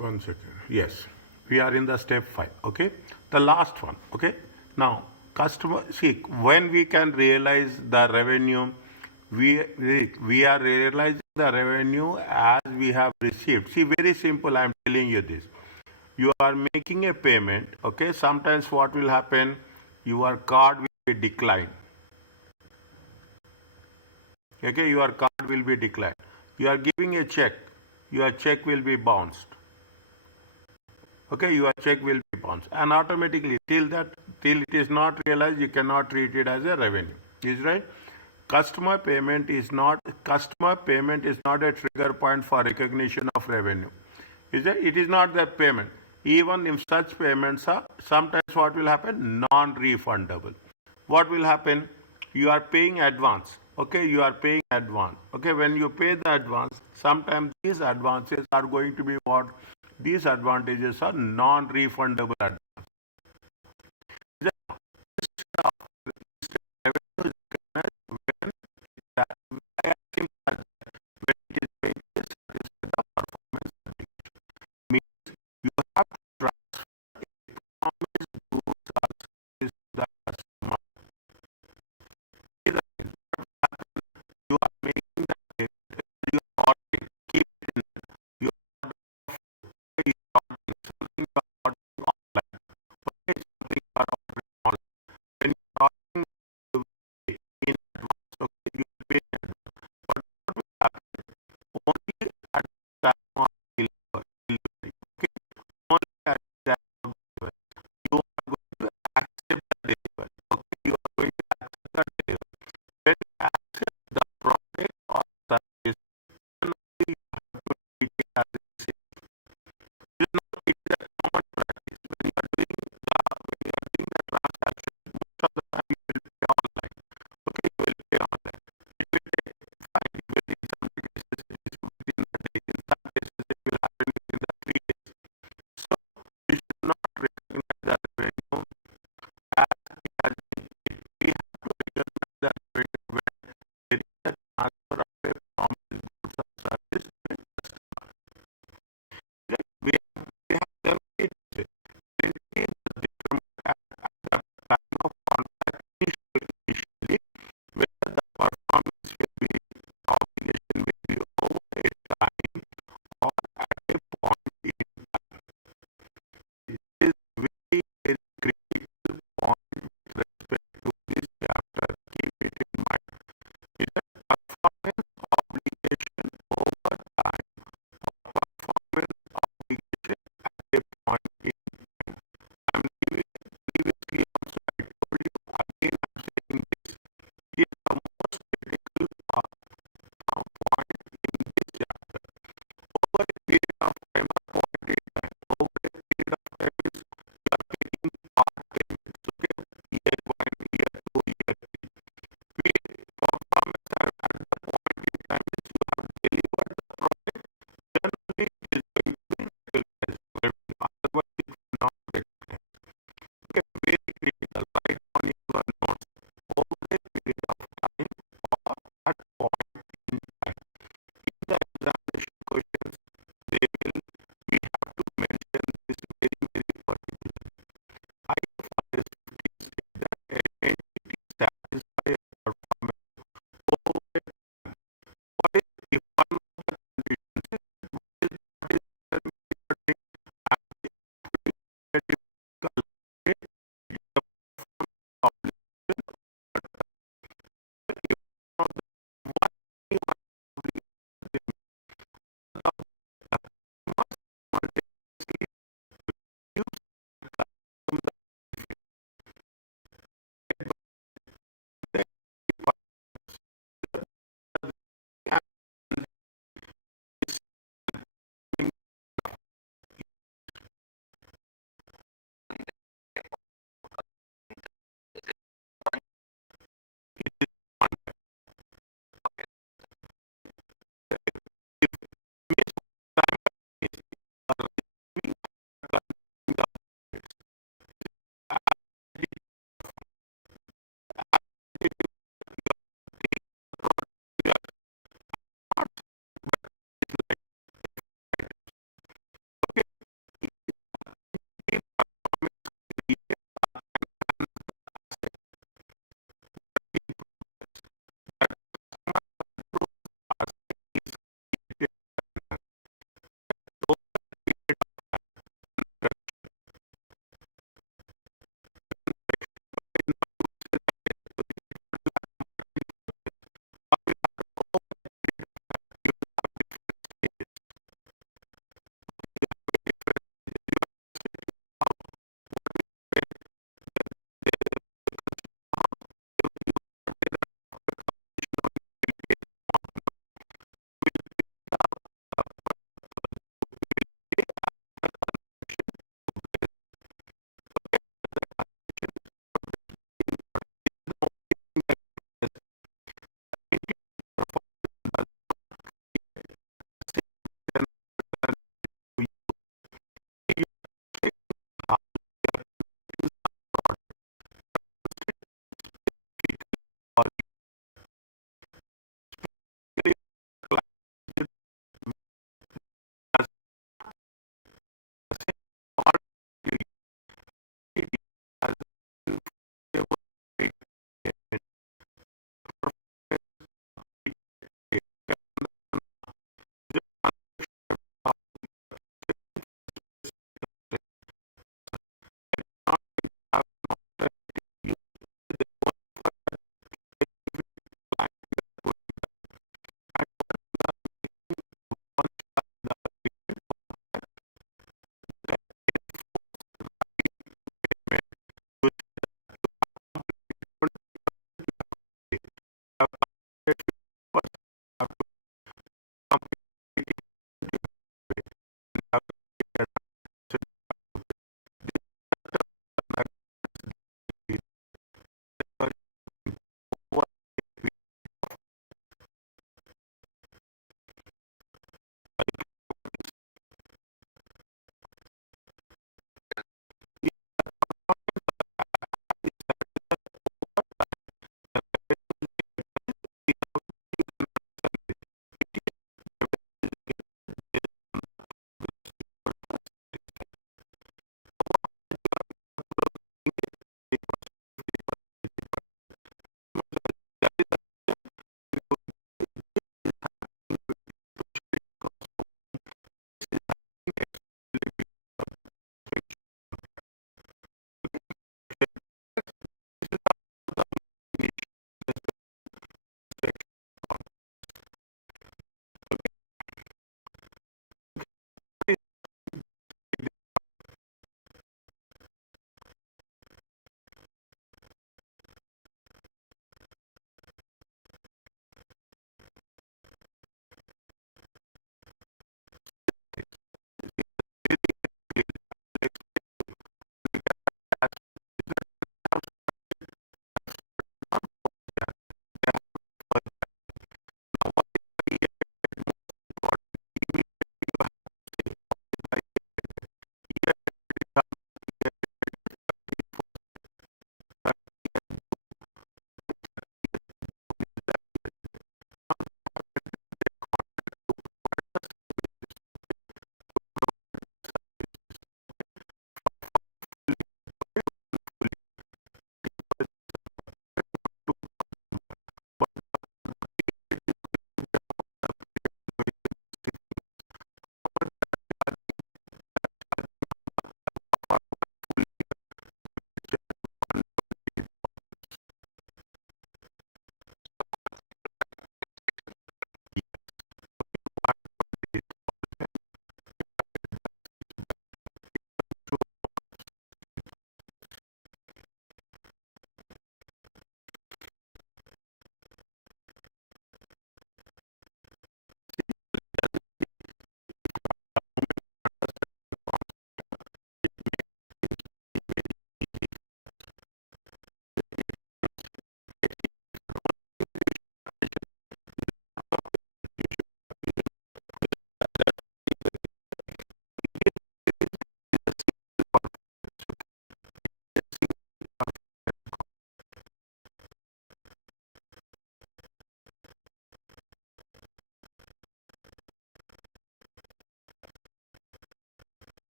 One second. Yes, we are in the step 5. Okay, the last one. Okay, now customer, see, when we can realize the revenue, we are realizing the revenue as we have received. See, very simple. I am telling you this. You are making a payment. Okay, sometimes what will happen? Your card will be declined. Okay, your card will be declined. You are giving a check. Your check will be bounced. Okay, your check will be bounced, and automatically till it is not realized, you cannot treat it as a revenue. Is right? Customer payment is not a trigger point for recognition of revenue. Is it? It is not that payment. Even if such payments are sometimes what will happen? Non-refundable. What will happen? You are paying advance. Okay, you are paying advance. Okay, when you pay the advance, sometimes these advances are going to be what? These advantages are non-refundable advances. You have to transfer promised goods or services to the customer. You are making the payment. You are ordering. Keep it in. You are ordering something. You are ordering online.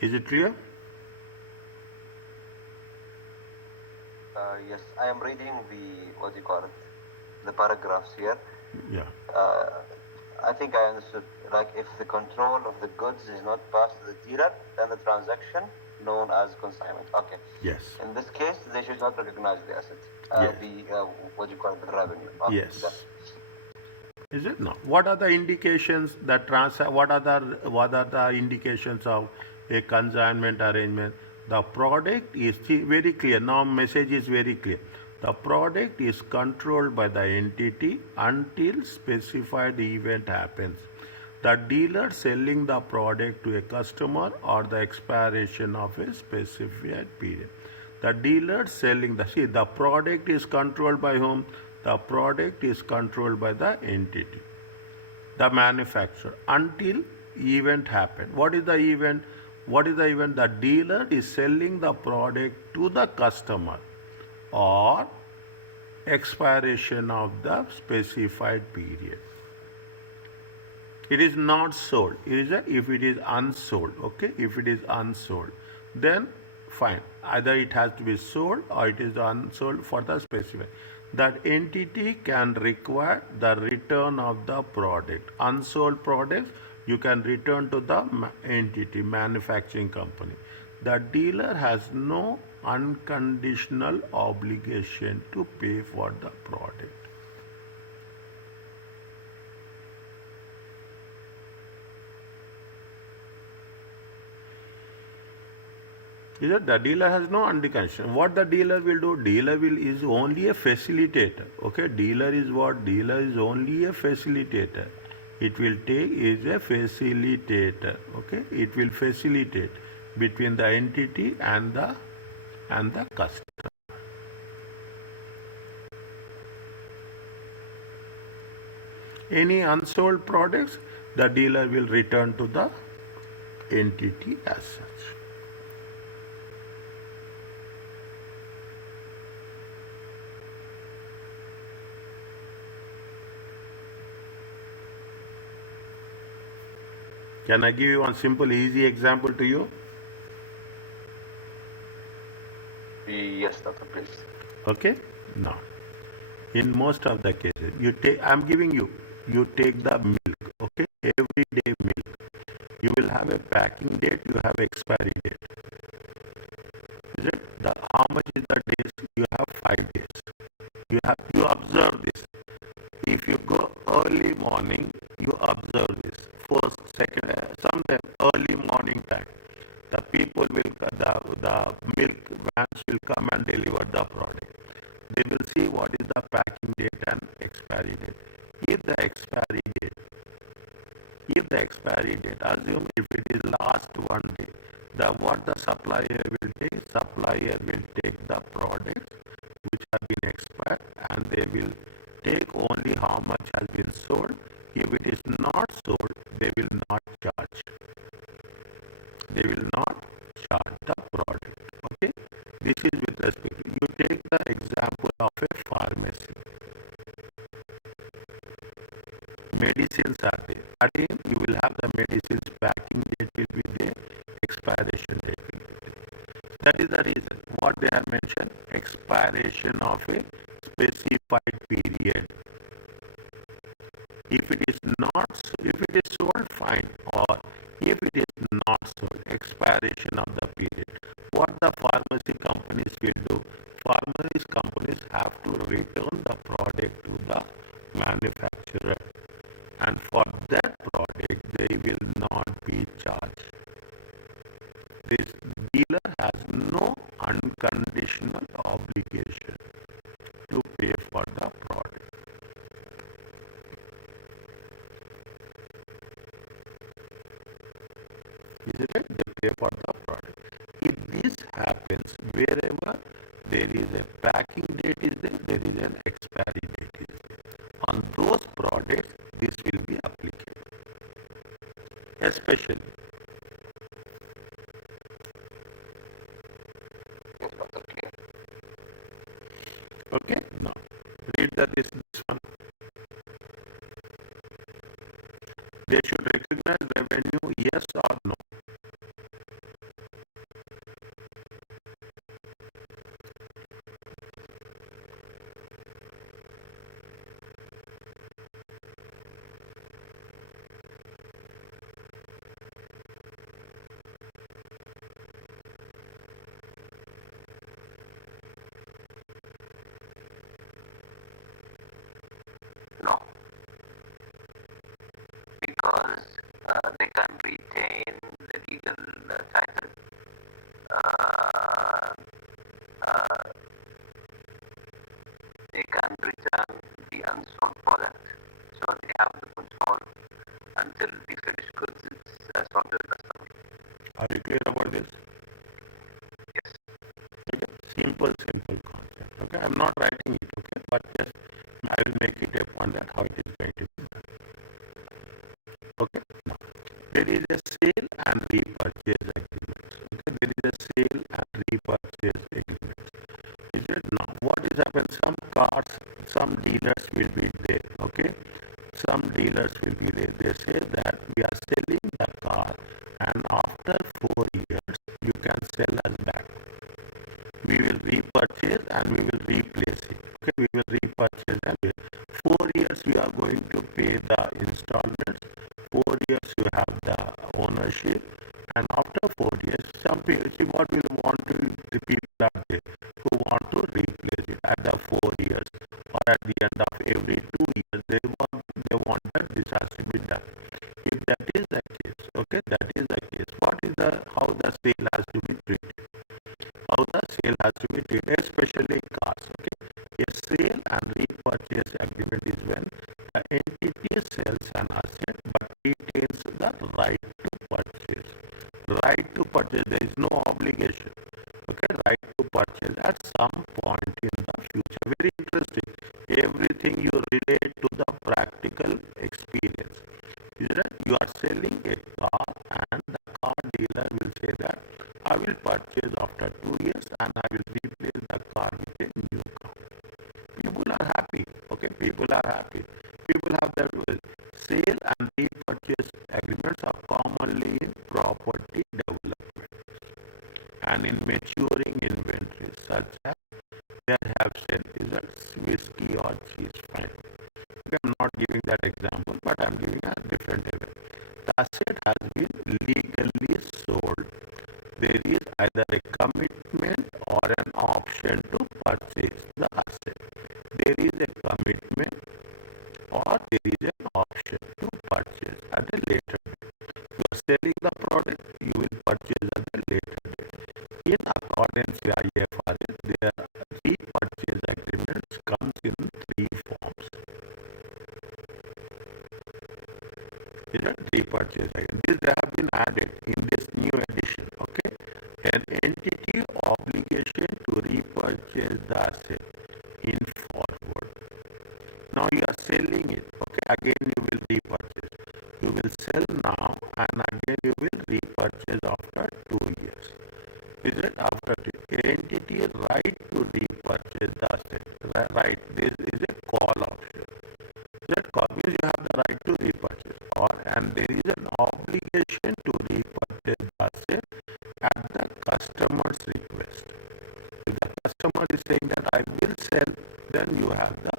Is it clear? Yes, I am reading the paragraphs here. Yeah. I think I understood. Like, if the control of the goods is not passed to the dealer, then the transaction known as consignment. Okay. Yes. In this case, they should not recognize the asset. Yes. The revenue. Okay. Yes. Is it? No. What are the indications that what are the indications of a consignment arrangement? The product is very clear. Now message is very clear. The product is controlled by the entity until specified event happens. The dealer selling the product to a customer or the expiration of a specified period. The dealer selling the product is controlled by whom? The product is controlled by the entity, the manufacturer, until event happened. What is the event? What is the event? The dealer is selling the product to the customer or expiration of the specified period. It is not sold. If it is unsold, okay? If it is unsold, then fine. Either it has to be sold or it is unsold for the specific. That entity can require the return of the product. Unsold products, you can return to the entity, manufacturing company. The dealer has no unconditional obligation to pay for the product. The dealer has no unconditional. What the dealer will do? Dealer is only a facilitator. Okay, dealer is what? Dealer is only a facilitator. It will take is a facilitator. Okay, it will facilitate between the entity and the customer. Any unsold products, the dealer will return to the entity as such. Can I give you one simple, easy example to you? Yes, doctor, please. Okay? Now, in most of the cases, I'm giving you, take the milk, okay? Everyday milk. You will have a packing date, you have expiry date. Is it? How much is the days? You have 5 days. You observe this. If you go early morning, you observe this. First, second, sometime early morning time, the people will, the milk vans will come and deliver the product. They will see what is the packing date and expiry date. If the expiry date, assume if it is last 1 day, what the supplier will take? Supplier will take the products which have been expired and they will take only how much has been sold. If it is not sold, they will not charge. They will not charge the product. Okay? This is with respect to, you take the example of a pharmacy. Medicines are there. Again, you will have the medicines packing date will be there, expiration date will be there. That is the reason what they have mentioned, expiration of a specified period. If it is sold, fine. Or if it is not sold, expiration of the period. What the pharmacy companies will do? Pharmacy companies have to return the product to the manufacturer. And for that product, they will not be charged. This dealer has no unconditional obligation to pay for the product. Isn't it? They pay for the product. If this happens wherever there is a packing date is there is an expiry date is there. On those products, this will be applicable. Especially. Okay? Now, read this one. They should recognize revenue, yes or no? can retain the legal title. Uh, uh, they can return the unsold product. So they have the control until the finished goods is sold to the customer. Are you clear about this? Yes. Okay. Simple concept. Okay, I'm not writing it. Okay, but just I will make it a point that how it is going to be done. Okay. Now there is a sale and repurchase agreement. Okay, there is a sale and repurchase agreement. Is it now? What is happened? Some cars, some dealers will be there. Okay, some dealers will be there. They say that we are selling the car, and after 4 years, you can sell us back. We will repurchase and we will replace it. Okay, we will repurchase and 4 years you are going to pay the installments. 4 years you have the ownership, and after 4 years, some people see what will want to the people are there who want to replace it at the 4 years or at the end of every 2 years. They want that this has to be done. If that is the case, okay, that is the case. What is the how the sale has to be treated? How the sale has to be treated, especially cars. Okay, a sale and repurchase agreement is when the entity sells an asset but retains the right to purchase. Right to purchase, there is no obligation. Okay, right to purchase at some point in the future. Very interesting. Everything you relate to the practical experience. Is that you are selling a car and the car dealer will say that I will purchase after 2 years and I will replace the car with a new car. People are happy. Okay, people are happy. People have that will. Sale and repurchase agreements are commonly in property development and in maturing inventories such as they have said is that whiskey or cheese. Fine. Okay, I'm not giving that example, but I'm giving a different event. The asset has been legally sold. There is either a commitment or an option to purchase the asset. There is a commitment or there is an option to purchase at a later date. You are selling the product, you will purchase at a later date. In accordance with IFRS, their repurchase agreements comes in three forms. Is that repurchase agreement? These they have been added in this new edition. Okay, an entity obligation to repurchase the asset in forward. Now you are selling it. Okay, again you will repurchase. You will sell now and again you will repurchase after 2 years. Is it after entity right to repurchase the asset? Right. This is a call option. That call means you have the right to repurchase, or and there is an obligation to repurchase the asset at the customer's request. If the customer is saying that I will sell, then you have the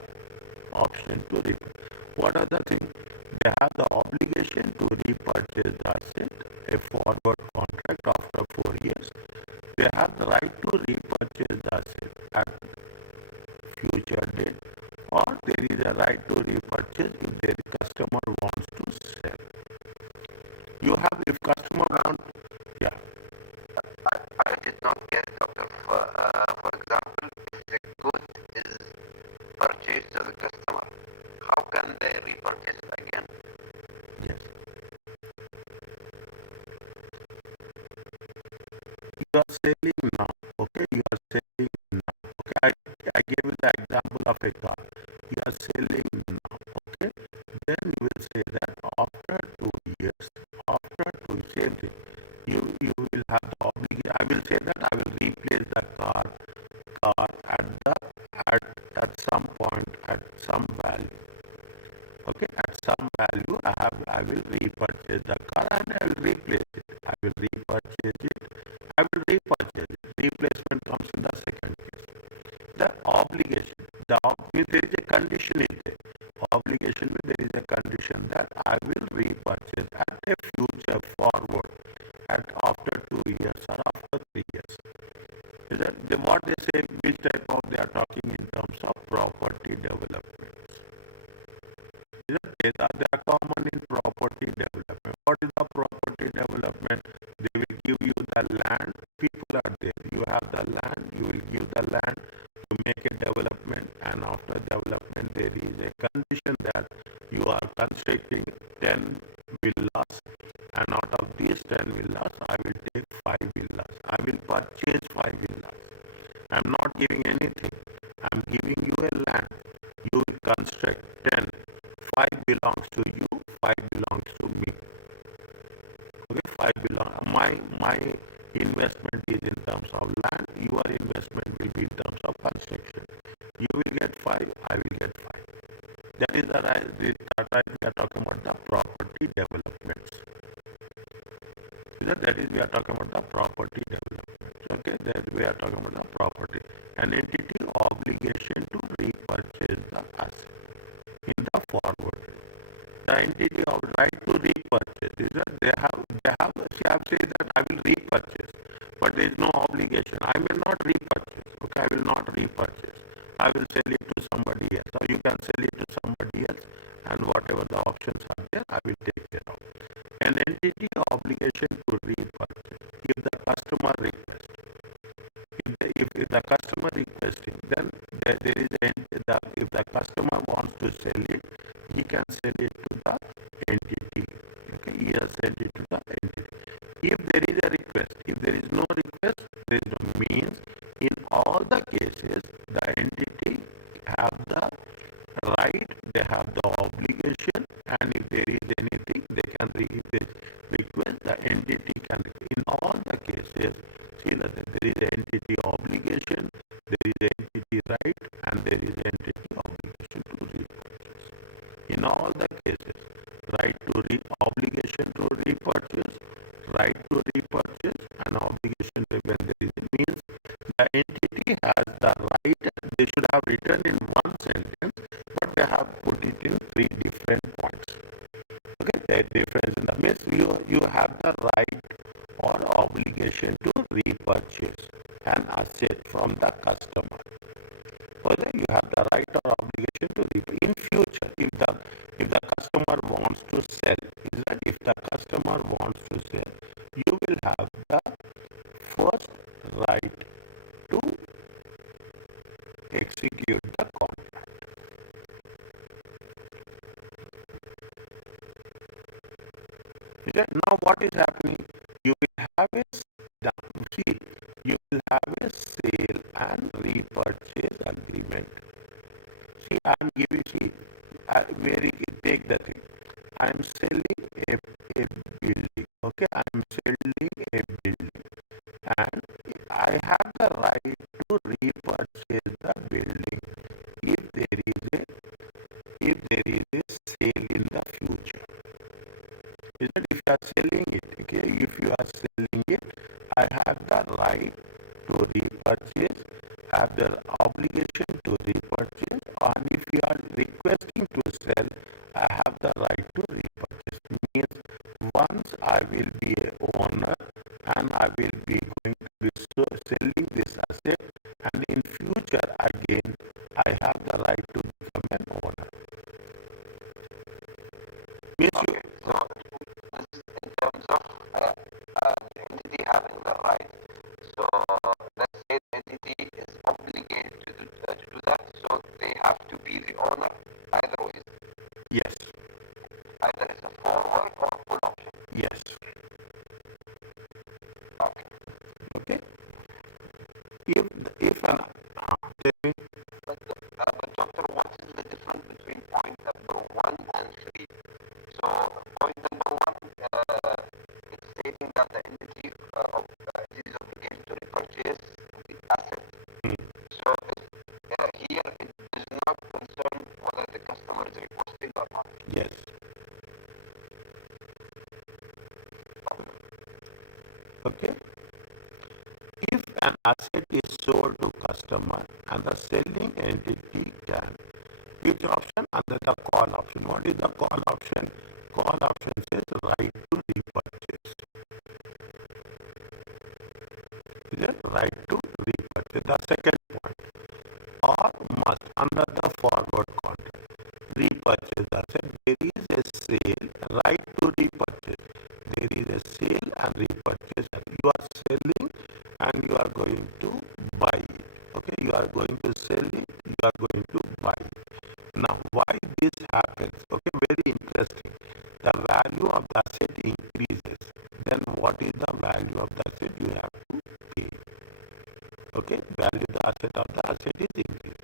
option to repurchase. What are the things? They have the obligation to repurchase the asset, a forward contract after 4 years. They have the right to repurchase the asset at future date, or there is a right to repurchase if the customer wants to sell. You have if customer want, yeah. I did not get it, doctor. For example, if the good is purchased to the customer, how can they repurchase it again? Yes. You are selling now. Okay, you are selling now. Okay, I gave you the example of a car. You are selling now. Okay, then you will say that after 2 years, after two same thing, you will have the obligation. I will say that I will replace the car at some point at some value. Okay, at some value I will repurchase the car and I will replace it. I will repurchase it. I will repurchase it. Replacement comes in the second case. The obligation. If there is a condition in there. Obligation means there is a condition that I will repurchase at a future forward at after 2 years or after 3 years. Is that what they say? Which type of they are talking in terms of property development? They are common in property development. What is the investment. They will give you the land. People are there. You have the land. You will give the land to make a development, and after development, there is a condition that you are constructing 10 villas, and out of these 10 villas, I will take 5 villas. I will purchase 5 villas. I'm not giving anything. I'm giving you a land. You will construct 10. 5 belongs to you, 5 belongs to me. Okay, 5 belong. My investment is in terms of land. Your investment will be in terms of construction. You will get 5, I will get 5. That is the right we are talking about the property developments. That is we are talking about the property developments. Okay, that we are talking about the property. An entity obligation to repurchase the asset in the forward. The entity of right to repurchase is that she have said that I will repurchase, but there is no obligation. I may not repurchase. Okay, I will not repurchase. I will sell it to somebody else, or you can sell it to somebody else, and whatever the options are there, I will take care of. An entity obligation to repurchase. If the customer requests, if the customer requesting, then there is if the customer wants to sell it, he can sell it to the entity. Okay, he has sent it to the entity. If there is a request, if there is no request, there is no means. In all the cases, the entity have the right, they have the obligation, and if there is anything, they can if they request, the entity can. In all the cases, see that there is an entity obligation, there is an entity right, and there is an entity obligation to repurchase. In all the cases, obligation to repurchase, right to repurchase, and obligation to when there is means the entity has the right. They should have written in one sentence, but they have put it in 3 different points. Okay, the difference in the means you have the right or obligation to repurchase an asset from the customer. Further, you have the right or obligation to repurchase. In future, if the customer wants to sell, is that if the customer wants to sell, you will have the first right to execute the contract. Now what is happening? You will have a see, you will have a sale and repurchase agreement. See, I am giving take the thing. I am selling a building. Okay, I am selling a building, and I have the right to repurchase the building if there is a sale in the future. Is that if you are selling it, okay, if you are selling it, I have the right to repurchase, have the obligation to repurchase, and if you are requesting to sell, I have the right to repurchase. Means once I will be a owner and I will be going to be selling this asset, and in future again I have the right to become an owner. Means Okay, so in terms of the entity having the right, so let's say the entity is obligated to do that, so they have to be the owner either way. yes, Either it's a forward or full option. yes, Okay. okay. If an tell me, But doctor, what is the difference between point number 1 and 3? So point number 1, it's stating that the entity is obligated to repurchase the asset. So here it does not concern whether the customer is requesting or not. yes, okay. If an asset is sold to customer and the selling entity can, which option? Under the call option. What is the call option? Call option says right to repurchase. Is it right to repurchase? The second point. Or must under the forward contract repurchase the asset. There is a sale, right to repurchase. There is a sale and repurchase. You are selling and you are going to buy it. Okay, you are going to sell it, you are going to buy it. Now, why this happens? Okay, very interesting. The value of the asset increases. Then what is the value of the asset you have to pay? Okay, value the asset of the asset is increasing.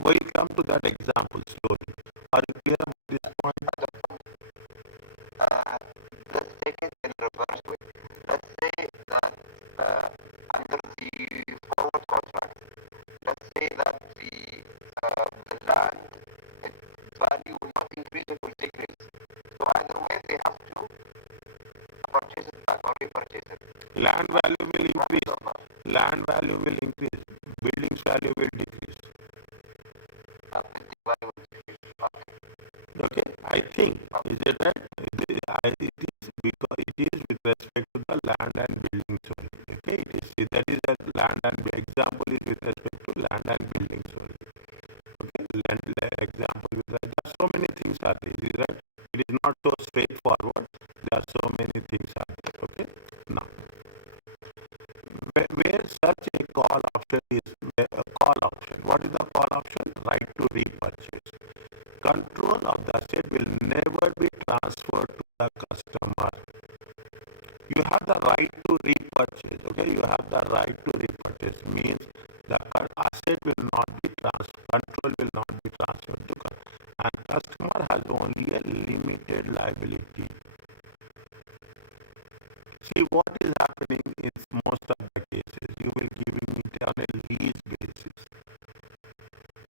We'll come to that example slowly. Are you clear about this point? Let's take it in reverse way. Let's say that under the forward contract, let's say that the land value will not increase, it will decrease. So either way, they have to purchase it back or repurchase it. Land value will increase. Land value will increase. Buildings value will decrease. Building value will decrease. Okay, I think, is it right? It is because it is with respect to the land and buildings only. Okay, it is that is that land and example is with respect to land and buildings only. Okay, land example with that. There are so many things are there. Is it right? It is not so straightforward. There are so many things are there. Okay, now where such a call option is a call option. What is the call option? Right to repurchase. Control of the asset will never be transferred to the customer. You have the right to repurchase. Okay, you have the right to repurchase means the asset will not be transferred. Control will not be transferred to customer, and customer has only a limited liability. See what is happening in most of the cases. You will giving it on a lease basis.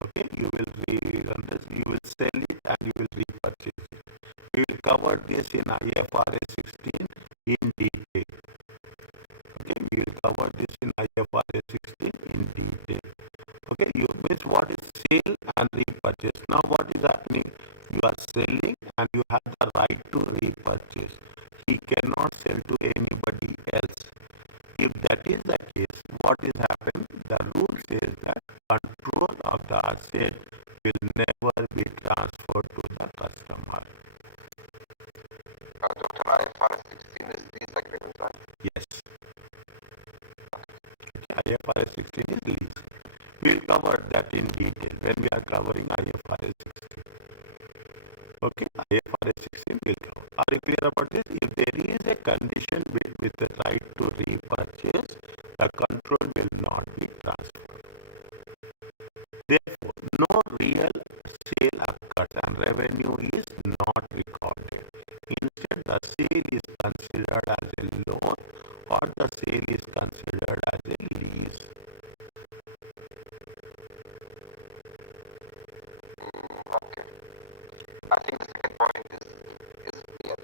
Okay, you will sell it and you will repurchase it. We will cover this in IFRS 16 in detail. Okay, we will cover this in IFRS 16 in detail. Okay, you means what is sale and repurchase. Now what is happening? You are selling and you have the right to repurchase. He cannot sell to anybody else. If that is the case, what is happening? The rule says that control of the asset will never be transferred to the customer. Dr. IFRS 16 is lease agreement, right? Yes. IFRS 16 is lease. We'll cover that in detail when we are covering IFRS 16. Okay, IFRS 16 will cover. Are you clear about this? If there is a condition with the right to repurchase, the control will not be transferred. Therefore, no real sale occurs and revenue is not recorded. Instead, the sale is considered as a loan or the sale is considered as a lease. Okay. I think the second point is clear.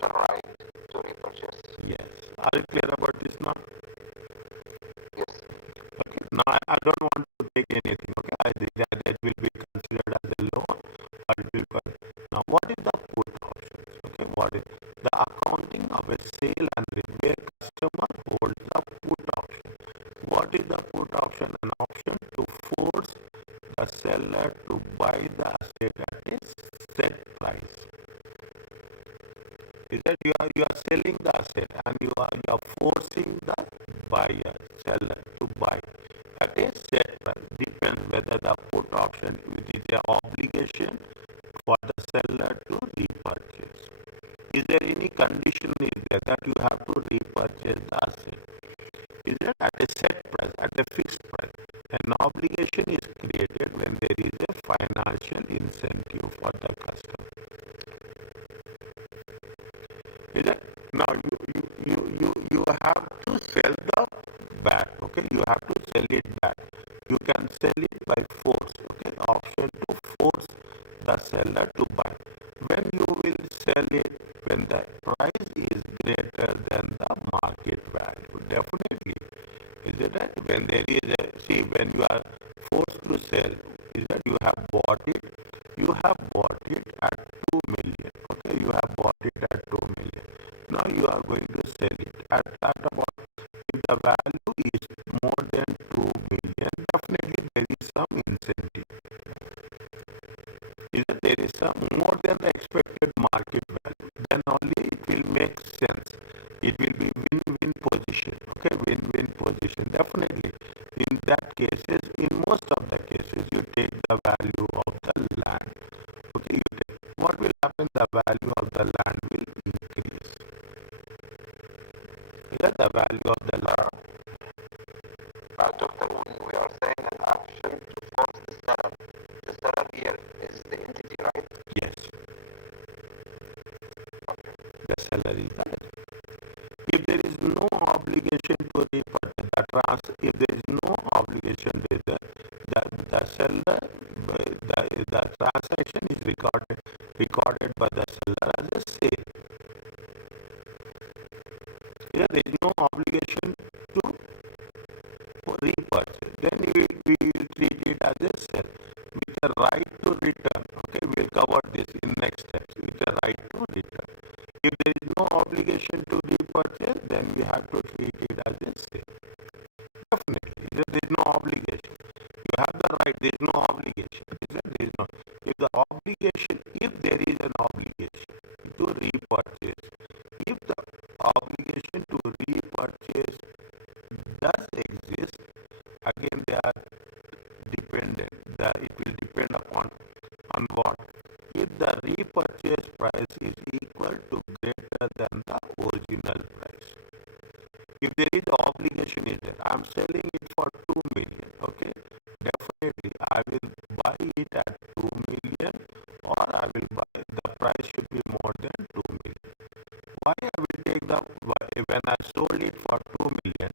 The right to repurchase. Yes. Are you clear about this now? Yes. Okay. Now I don't want to take anything. Okay. I think that will be considered as a loan or it will be. Now what is the put options? Okay. What is the accounting of a sale and where customer holds the put option? What is the put option? An option to force the seller to buy the asset at a set price. Is that you are selling the asset and you are forcing the buyer seller to buy at a set price. Depends whether the put option is an obligation for the seller to repurchase. Is there any condition is there that you have to repurchase the asset? Is that at a set price, at a fixed price? An obligation is created when there is a financial incentive for the customer. Is it? Now you have to sell the back. Okay, you have to sell it back. You can sell it by force. Okay, option to force the seller to buy. When you will sell it when the price is greater than the market value. Definitely. Is it right? When there is a when you are forced to sell, is that you have bought it at 2 million. Okay, you have bought it at 2 million. Now you are going to sell it at about, if the value is more than 2 million, definitely there is some incentive. Is that there is some more than the expected market value, then only it will make sense. It will be win condition, definitely in that cases, in most of the cases, you take the value of the land. Okay, you take, what will happen? The value of the land will increase. Yeah, the value of the land. Doctor, when we are saying an action to force the seller here is the entity, right? Yes, the seller is the. If there is no obligation to repurchase if there is no obligation, the seller, the transaction is recorded by the seller as a sale. Here there is no obligation to repurchase. Then we will treat it as a sale with a right to return. Okay, we will cover this in next steps with a right to return. If there is no obligation to repurchase, then we have to treat it as a sale. Definitely, there is no obligation. You have the right. There is no obligation. There is no. If there is an obligation to repurchase, if the obligation to repurchase does exist, again they are dependent. It will depend on what? If the repurchase price is equal to greater than the original price. If there is obligation is there, I am selling it for 2 million. Okay, definitely I will buy it at 2 million, or I will buy the price should be more than 2 million. Why I will take when I sold it for 2 million,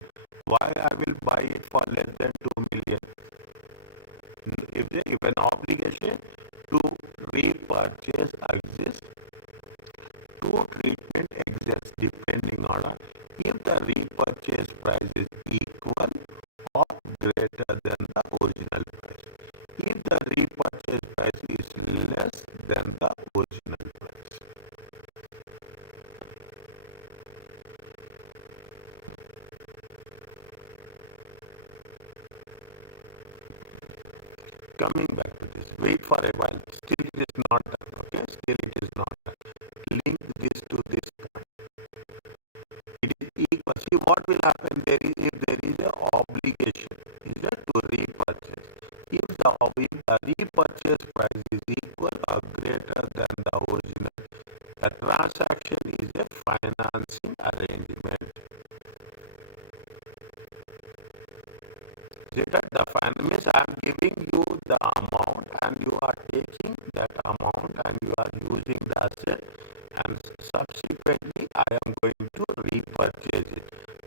why I will buy it for less than 2 million? If an obligation to repurchase exists, two treatment exists depending on if the repurchase price is equal or greater than the original price. If the repurchase price is less than the original price. Coming back to this, wait for a while. Still it is not done. Okay, still it is not done. Link this to this point. It is equal. See what will happen there is if there is an obligation, is that to repurchase. If the repurchase price is equal or greater than the original, the transaction is a financing arrangement. That the finance means I am giving you the amount and you are taking that amount and you are using the asset, and subsequently I am going to repurchase it.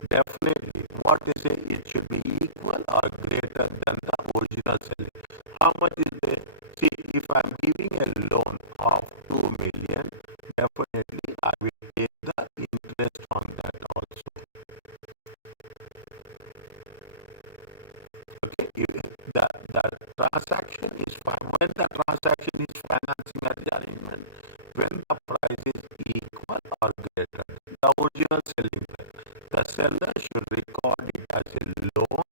Definitely, what is it should be equal or greater than the original selling. How much is there? See, if I am giving a loan of 2 million, definitely I will take the interest on that also. Okay, the transaction is when the transaction is financing arrangement, when the price is equal or greater than the original selling price, the seller should record it as a loan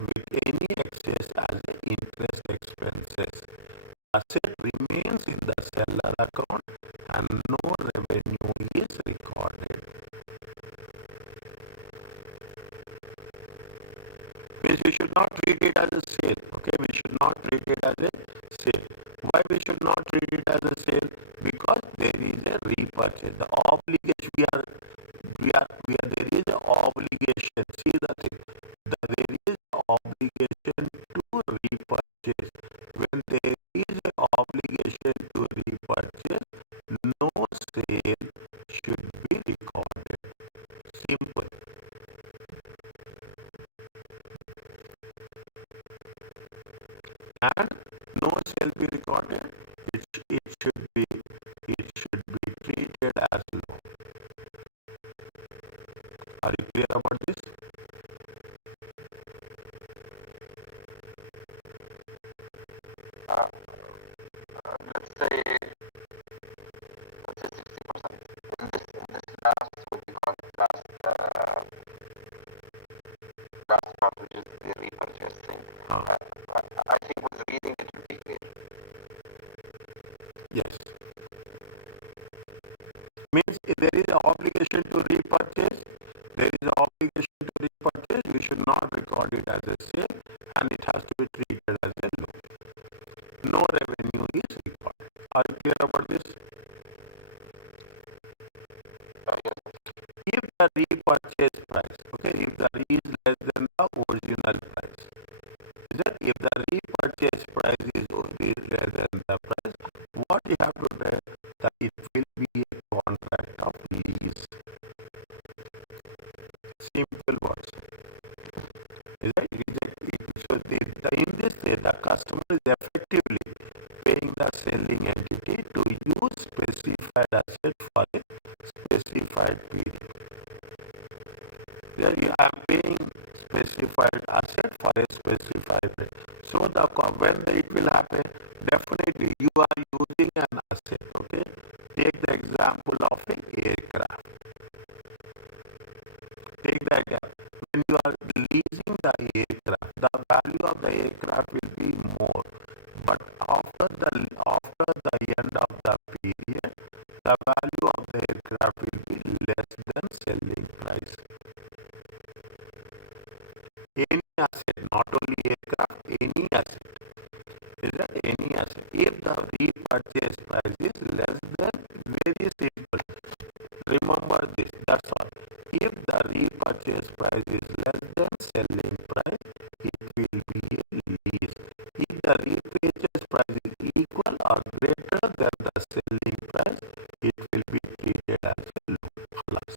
with any excess as interest expenses. Asset remains in the seller account and no revenue is recorded. Means we should not treat it as a sale. Okay, we should not treat it as a sale. Why we should not treat it as a sale? Because there is a repurchase. The obligation there is an obligation. See the thing. There is an obligation to repurchase. When there is an obligation to repurchase, no sale should be recorded. Simple. And no shall be recorded. It should be treated as loan. Are you clear about this? Let's say 60%. In this last, what we call it, last part, which is the repurchase thing. I think with reading it will be clear. Yes. Means if there is an obligation to repurchase, we we should not record it as a sale and it has to be treated as a loan. No revenue is recorded. Are you clear about this? If the repurchase price, okay, if the is less than the original price, is that if the repurchase price is only less than the price, what you have to do that it will be a contract of lease. Simple words. Is that so in this way the customer is effectively paying the selling entity to use specified asset for a specified period. There you are paying specified asset for a specified period. So when it will happen, definitely you are using an asset. Okay, take the example of an aircraft. Take the example. When you are leasing the aircraft, the value of the aircraft will be more. But after the end of the period, the value of the aircraft will be less than selling price. Any asset, not only aircraft, any asset. Is that any asset? If the repurchase price is less than, very simple. Remember this, that's all. If the repurchase price is less than selling price, it will be a lease. If the repurchase price is equal or greater than the selling price, it will be treated as a loan plus.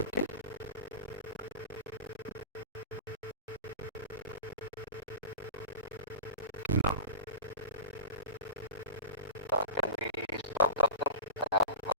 Okay. Now, can we